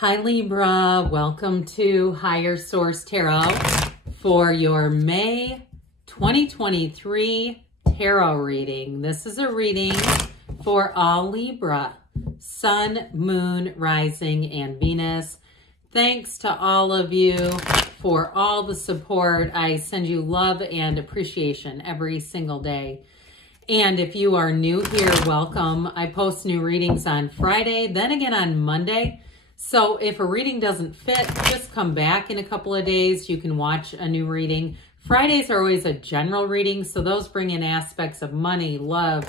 Hi Libra, welcome to Higher Source Tarot for your May 2023 tarot reading. This is a reading for all Libra, Sun, Moon, Rising, and Venus. Thanks to all of you for all the support. I send you love and appreciation every single day. And if you are new here, welcome. I post new readings on Friday, then again on Monday. So if a reading doesn't fit, just come back in a couple of days. You can watch a new reading. Fridays are always a general reading, so those bring in aspects of money, love,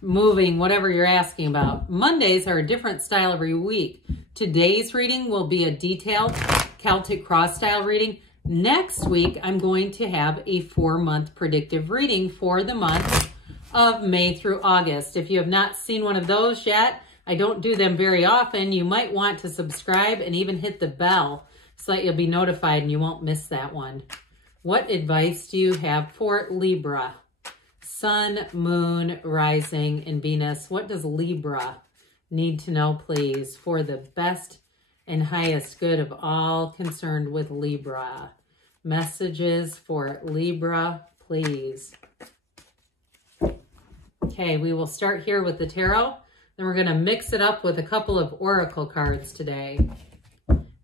moving, whatever you're asking about. Mondays are a different style every week. Today's reading will be a detailed Celtic cross style reading. Next week, I'm going to have a 4-month predictive reading for the month of May through August. If you have not seen one of those yet, I don't do them very often. You might want to subscribe and even hit the bell so that you'll be notified and you won't miss that one. What advice do you have for Libra? Sun, Moon, Rising, and Venus. What does Libra need to know, please, for the best and highest good of all concerned with Libra? Messages for Libra, please. Okay, we will start here with the tarot. Then we're going to mix it up with a couple of oracle cards today.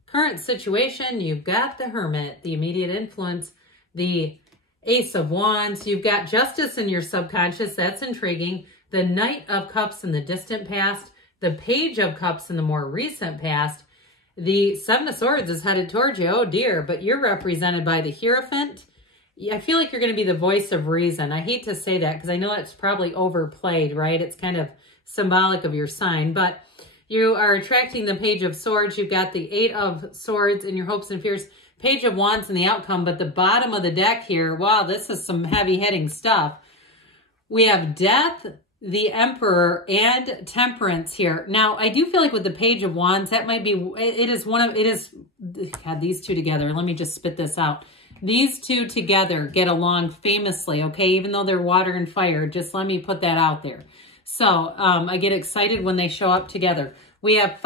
Current situation, you've got the Hermit, the immediate influence, the Ace of Wands. You've got Justice in your subconscious. That's intriguing. The Knight of Cups in the distant past. The Page of Cups in the more recent past. The Seven of Swords is headed towards you. Oh dear, but you're represented by the Hierophant. I feel like you're going to be the voice of reason. I hate to say that because I know it's probably overplayed, right? It's kind of symbolic of your sign, but you are attracting the Page of Swords. You've got the Eight of Swords in your hopes and fears, Page of Wands in the outcome, but the bottom of the deck here, wow, this is some heavy-hitting stuff. We have Death, the Emperor, and Temperance here. Now, I do feel like with the Page of Wands, that might be, God, these two together, let me just spit this out. These two together get along famously, okay? Even though they're water and fire, just let me put that out there. So I get excited when they show up together. We have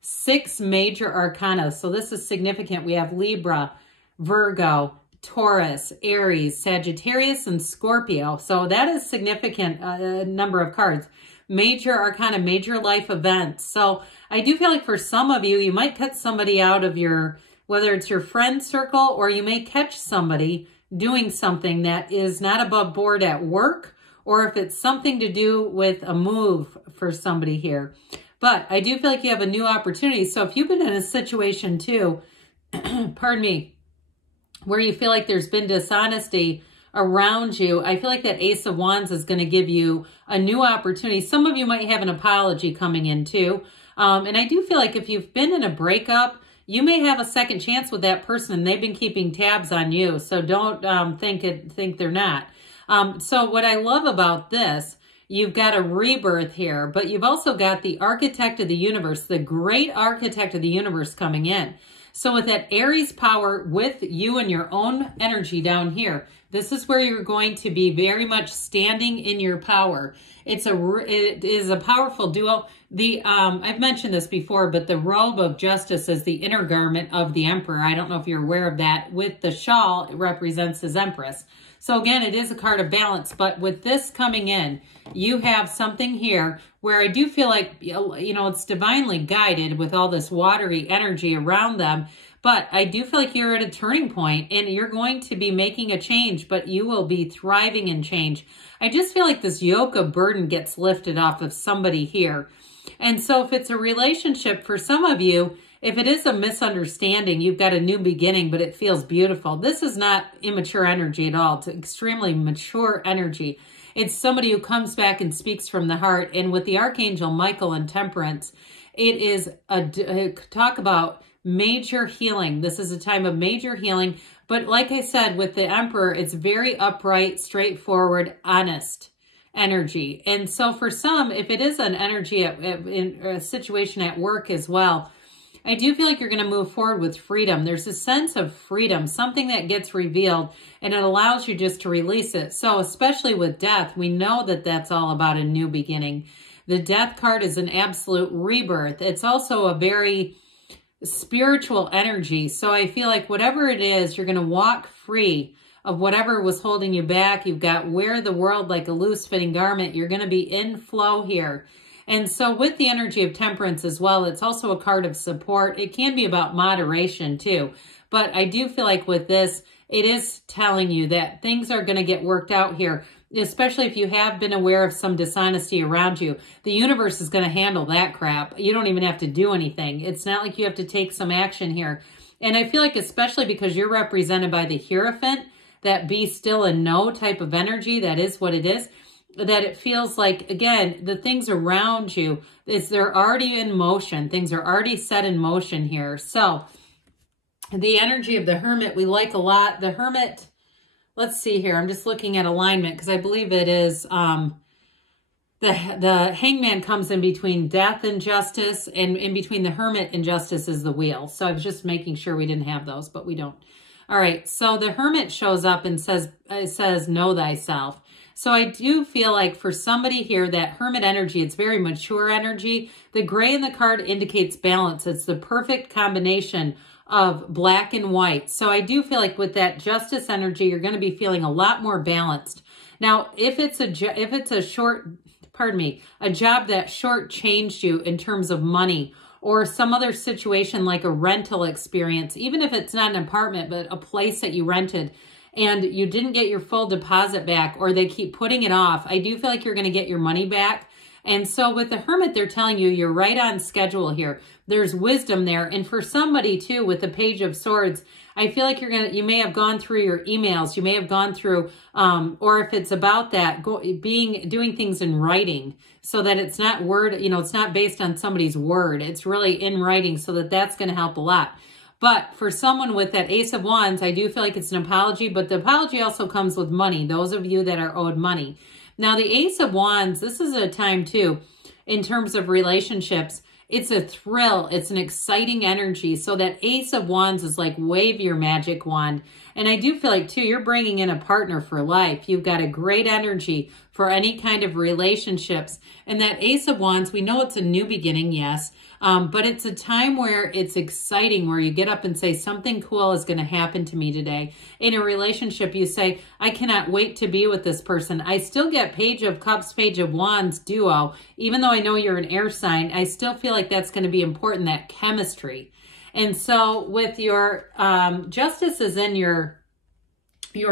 6 major arcana. So this is significant. We have Libra, Virgo, Taurus, Aries, Sagittarius, and Scorpio. So that is significant number of cards. Major arcana, major life events. So I do feel like for some of you, you might cut somebody out of your, whether it's your friend circle, or you may catch somebody doing something that is not above board at work, or if it's something to do with a move for somebody here. But I do feel like you have a new opportunity. So if you've been in a situation too, pardon me, where you feel like there's been dishonesty around you, I feel like that Ace of Wands is going to give you a new opportunity. Some of you might have an apology coming in too. And I do feel like if you've been in a breakup, you may have a second chance with that person and they've been keeping tabs on you. So don't think they're not. So what I love about this, you've got a rebirth here, but you've also got the architect of the universe, the great architect of the universe coming in. So with that Aries power with you and your own energy down here, this is where you're going to be very much standing in your power. It is a powerful duo. I've mentioned this before, but the robe of justice is the inner garment of the emperor. I don't know if you're aware of that. With the shawl, it represents his empress. So again, it is a card of balance, but with this coming in, you have something here where I do feel like, you know, it's divinely guided with all this watery energy around them, but I do feel like you're at a turning point and you're going to be making a change, but you will be thriving in change. I just feel like this yoke of burden gets lifted off of somebody here. And so if it's a relationship for some of you, if it is a misunderstanding, you've got a new beginning, but it feels beautiful. This is not immature energy at all. It's extremely mature energy. It's somebody who comes back and speaks from the heart. And with the Archangel Michael and Temperance, it is talk about major healing. This is a time of major healing. But like I said, with the Emperor, it's very upright, straightforward, honest energy. And so for some, if it is an energy in a situation at work as well, I do feel like you're going to move forward with freedom. There's a sense of freedom, something that gets revealed, and it allows you just to release it. So especially with death, we know that that's all about a new beginning. The Death card is an absolute rebirth. It's also a very spiritual energy. So I feel like whatever it is, you're going to walk free of whatever was holding you back. You've got wear the world like a loose fitting garment. You're going to be in flow here. And so with the energy of Temperance as well, it's also a card of support. It can be about moderation too. But I do feel like with this, it is telling you that things are going to get worked out here, especially if you have been aware of some dishonesty around you. The universe is going to handle that crap. You don't even have to do anything. It's not like you have to take some action here. And I feel like especially because you're represented by the Hierophant, that be still and know type of energy, that is what it is, that it feels like, again, the things around you, they're already in motion. Things are already set in motion here. So the energy of the Hermit we like a lot. The Hermit, let's see here. I'm just looking at alignment because I believe it is the Hangman comes in between Death and Justice, and in between the Hermit and Justice is the Wheel. So I was just making sure we didn't have those, but we don't. All right, so the Hermit shows up and says, know thyself. So I do feel like for somebody here, that Hermit energy, it's very mature energy. The gray in the card indicates balance. It's the perfect combination of black and white. So I do feel like with that Justice energy, you're going to be feeling a lot more balanced. Now, if it's a job that shortchanged you in terms of money, or some other situation like a rental experience, even if it's not an apartment, but a place that you rented, and you didn't get your full deposit back, or they keep putting it off, I do feel like you're going to get your money back. And so with the Hermit, they're telling you you're right on schedule here. There's wisdom there. And for somebody too, with the Page of Swords, I feel like you may have gone through your emails. You may have gone through, or if it's about that, doing things in writing so that it's not it's not based on somebody's word. It's really in writing, so that's going to help a lot. But for someone with that Ace of Wands, I do feel like it's an apology, but the apology also comes with money. Those of you that are owed money. Now, the Ace of Wands, this is a time too, in terms of relationships, it's a thrill. It's an exciting energy. So that Ace of Wands is like wave your magic wand. And I do feel like too, you're bringing in a partner for life. You've got a great energy for any kind of relationships. And that Ace of Wands, we know it's a new beginning, yes. But it's a time where it's exciting, where you get up and say, something cool is going to happen to me today. In a relationship, you say, I cannot wait to be with this person. I still get Page of Cups, Page of Wands duo. Even though I know you're an air sign, I still feel like that's going to be important, that chemistry. And so with your Justice is in your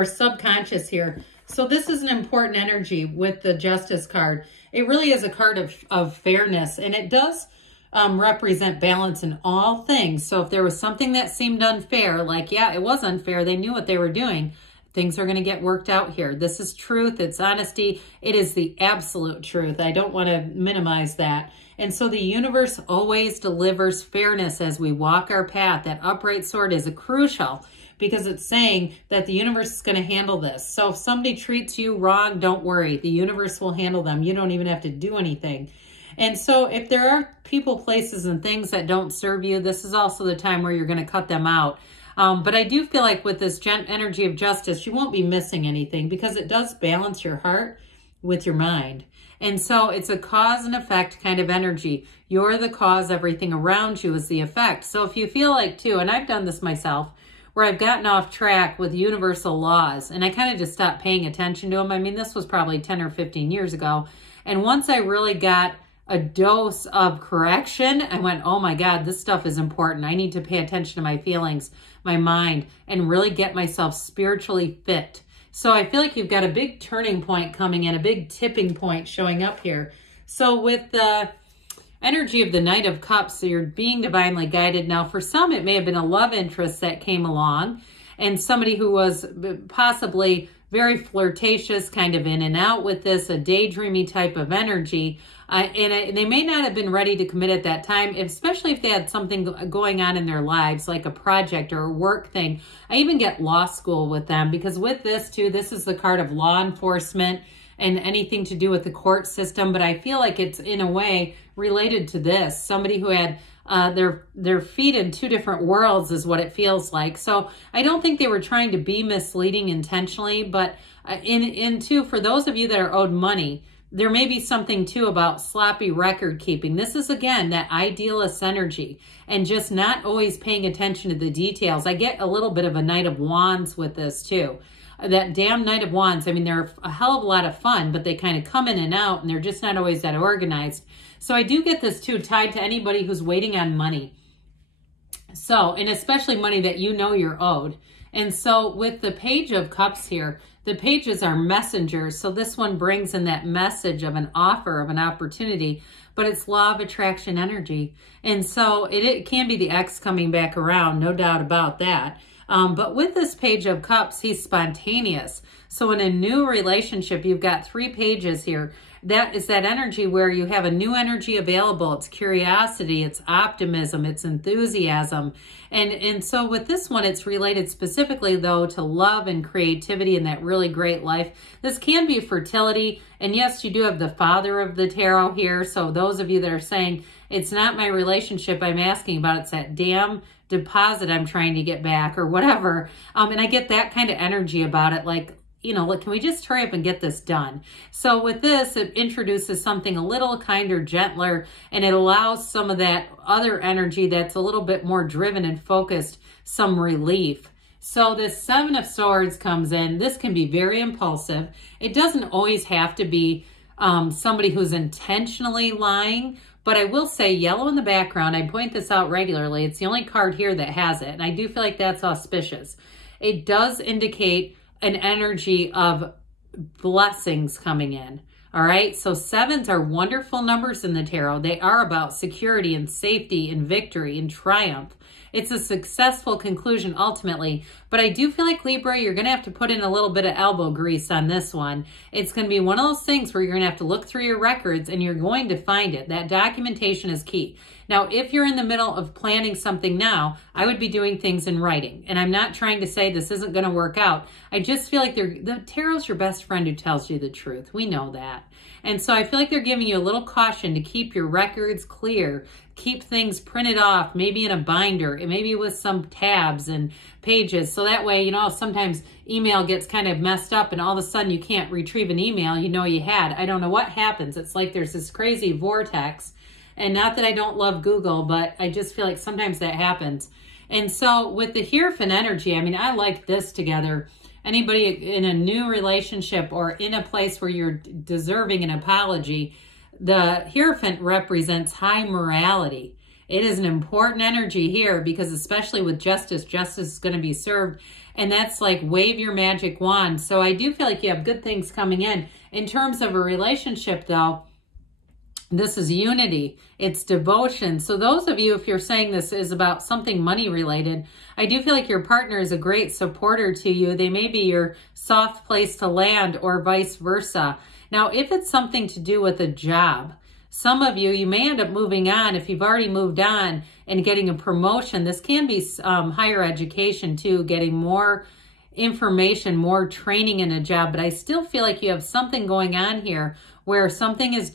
subconscious here. So this is an important energy with the Justice card. It really is a card of fairness, and it does represent balance in all things. So if there was something that seemed unfair, like, yeah, it was unfair, they knew what they were doing, things are going to get worked out here. This is truth. It's honesty. It is the absolute truth. I don't want to minimize that. And so the universe always delivers fairness as we walk our path. That upright sword is crucial because it's saying that the universe is going to handle this. So if somebody treats you wrong, don't worry. The universe will handle them. You don't even have to do anything. And so if there are people, places, and things that don't serve you, this is also the time where you're going to cut them out. But I do feel like with this energy of Justice, you won't be missing anything because it does balance your heart with your mind. And so it's a cause and effect kind of energy. You're the cause, everything around you is the effect. So if you feel like too, and I've done this myself, where I've gotten off track with universal laws and I kind of just stopped paying attention to them. I mean, this was probably 10 or 15 years ago. And once I really got a dose of correction, I went, oh my God, this stuff is important. I need to pay attention to my feelings, my mind, and really get myself spiritually fit. So I feel like you've got a big turning point coming in, a big tipping point showing up here. So with the energy of the Knight of Cups, so you're being divinely guided. Now, for some, it may have been a love interest that came along and somebody who was possibly very flirtatious, kind of in and out with this, a daydreamy type of energy. And they may not have been ready to commit at that time, especially if they had something going on in their lives, like a project or a work thing. I even get law school with them because with this too, this is the card of law enforcement and anything to do with the court system. But I feel like it's in a way related to this. Somebody who had their feet in two different worlds is what it feels like. So I don't think they were trying to be misleading intentionally, but in two, for those of you that are owed money, There may be something too about sloppy record keeping. This is, again, that idealist energy and just not always paying attention to the details. I get a little bit of a Knight of Wands with this too. That damn Knight of Wands, I mean, they're a hell of a lot of fun, but they kind of come in and out and they're just not always that organized. So I do get this too tied to anybody who's waiting on money. So, and especially money that you know you're owed. And so with the Page of Cups here, the pages are messengers. So this one brings in that message of an offer, of an opportunity, but it's law of attraction energy. And so it can be the ex coming back around, no doubt about that. But with this Page of Cups, he's spontaneous. So in a new relationship, you've got 3 pages here. That is that energy where you have a new energy available. It's curiosity, it's optimism, it's enthusiasm. And so with this one, it's related specifically, though, to love and creativity and that really great life. This can be fertility. And yes, you do have the Father of the Tarot here. So those of you that are saying, it's not my relationship I'm asking about, it's that damn deposit I'm trying to get back or whatever. And I get that kind of energy about it, like, you know, look, can we just hurry up and get this done? So with this, it introduces something a little kinder, gentler, and it allows some of that other energy that's a little bit more driven and focused, some relief. So this 7 of Swords comes in. This can be very impulsive. It doesn't always have to be somebody who's intentionally lying, but I will say yellow in the background. I point this out regularly. It's the only card here that has it, and I do feel like that's auspicious. It does indicate an energy of blessings coming in. All right. So 7s are wonderful numbers in the tarot. They are about security and safety and victory and triumph. It's a successful conclusion ultimately, but I do feel like Libra, you're going to have to put in a little bit of elbow grease on this one. It's going to be one of those things where you're going to have to look through your records and you're going to find it. That documentation is key. Now, if you're in the middle of planning something now, I would be doing things in writing. And I'm not trying to say this isn't going to work out. I just feel like the tarot's your best friend who tells you the truth. We know that. And so I feel like they're giving you a little caution to keep your records clear, keep things printed off, maybe in a binder, maybe with some tabs and pages. So that way, you know, sometimes email gets kind of messed up and all of a sudden you can't retrieve an email you know you had. I don't know what happens. It's like there's this crazy vortex. And not that I don't love Google, but I just feel like sometimes that happens. And so with the Hierophant energy, I mean, I like this together. Anybody in a new relationship or in a place where you're deserving an apology, the Hierophant represents high morality. It is an important energy here because especially with justice, justice is going to be served. And that's like wave your magic wand. So I do feel like you have good things coming in. In terms of a relationship though, this is unity. It's devotion. So those of you, if you're saying this is about something money related, I do feel like your partner is a great supporter to you. They may be your soft place to land or vice versa. Now, if it's something to do with a job, some of you, you may end up moving on. If you've already moved on and getting a promotion, this can be higher education too, getting more information, more training in a job. But I still feel like you have something going on here where something is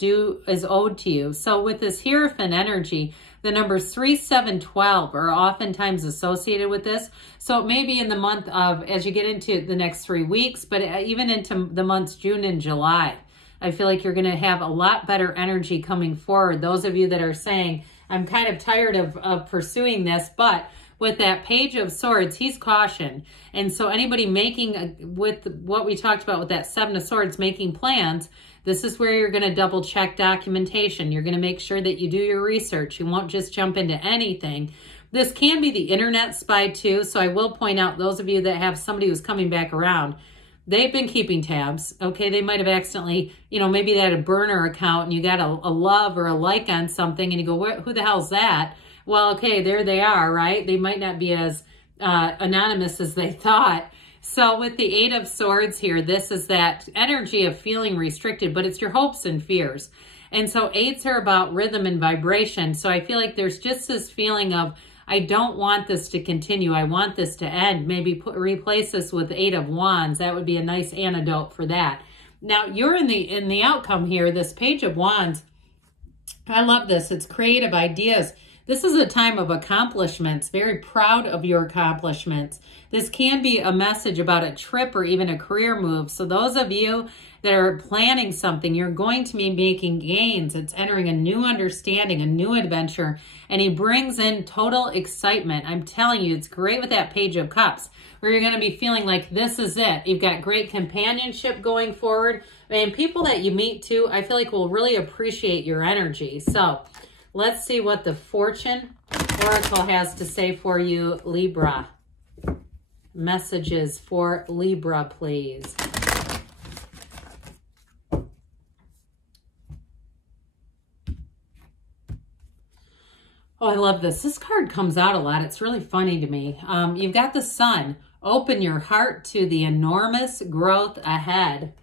owed to you. So with this Hierophant energy, the numbers 3, 7, 12 are oftentimes associated with this. So it may be in the month of, as you get into the next 3 weeks, but even into the months June and July, I feel like you're going to have a lot better energy coming forward. Those of you that are saying, I'm kind of tired of pursuing this, but with that Page of Swords, he's caution. And so anybody making, with what we talked about with that 7 of Swords, making plans, this is where you're going to double check documentation. You're going to make sure that you do your research. You won't just jump into anything. This can be the internet spy too. So I will point out those of you that have somebody who's coming back around, they've been keeping tabs. Okay, they might have accidentally, you know, maybe they had a burner account and you got a love or a like on something and you go, who the hell's that? Well, okay, there they are, right? They might not be as anonymous as they thought. So with the 8 of Swords here, this is that energy of feeling restricted, but it's your hopes and fears. And so 8s are about rhythm and vibration. So I feel like there's just this feeling of, I don't want this to continue. I want this to end. Maybe replace this with 8 of Wands. That would be a nice antidote for that. Now you're in the outcome here, this Page of Wands. I love this. It's creative ideas. This is a time of accomplishments, very proud of your accomplishments. This can be a message about a trip or even a career move. So those of you that are planning something. You're going to be making gains. It's entering a new understanding, a new adventure, and he brings in total excitement. I'm telling you, it's great with that Page of Cups, where you're going to be feeling like this is it. You've got great companionship going forward, and people that you meet too, I feel like will really appreciate your energy. So let's see what the Fortune Oracle has to say for you, Libra. Messages for Libra, please. Oh, I love this. This card comes out a lot. It's really funny to me. You've got the Sun. Open your heart to the enormous growth ahead.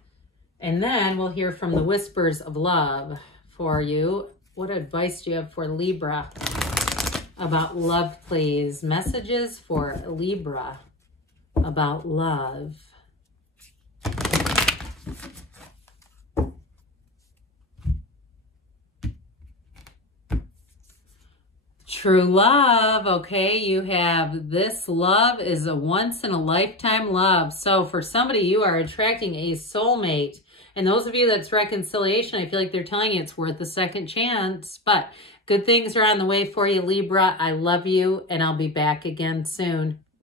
And then we'll hear from the Whispers of Love for you. What advice do you have for Libra about love, please? Messages for Libra about love. True love, okay? You have this love is a once-in-a-lifetime love. So for somebody, you are attracting a soulmate. And those of you that's reconciliation, I feel like they're telling you it's worth a second chance. But good things are on the way for you, Libra. I love you, and I'll be back again soon.